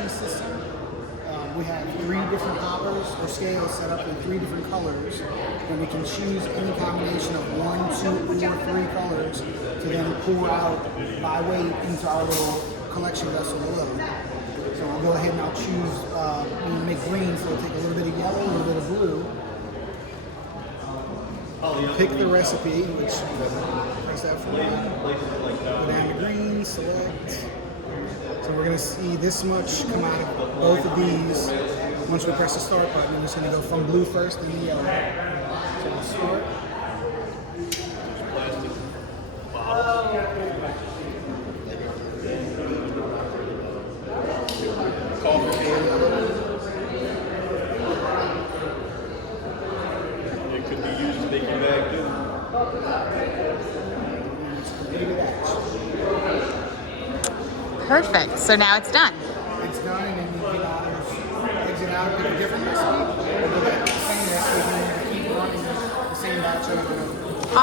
formulation system. We have 3 different hoppers or scales set up in 3 different colors, and we can choose any combination of 1, 2, or 3 colors to then pour out by weight into our little collection vessel below. So I'll go ahead and I'll choose, we make green, so I'll take a little bit of yellow, a little bit of blue. Pick the recipe, which press that for me. Go down to green, select. So we're going to see this much come out of both of these once we press the start button. I'm just going to go from blue first, then the yellow. So we'll start. It could be used to make your bag too. Perfect. So now it's done. It's done, and then you get out of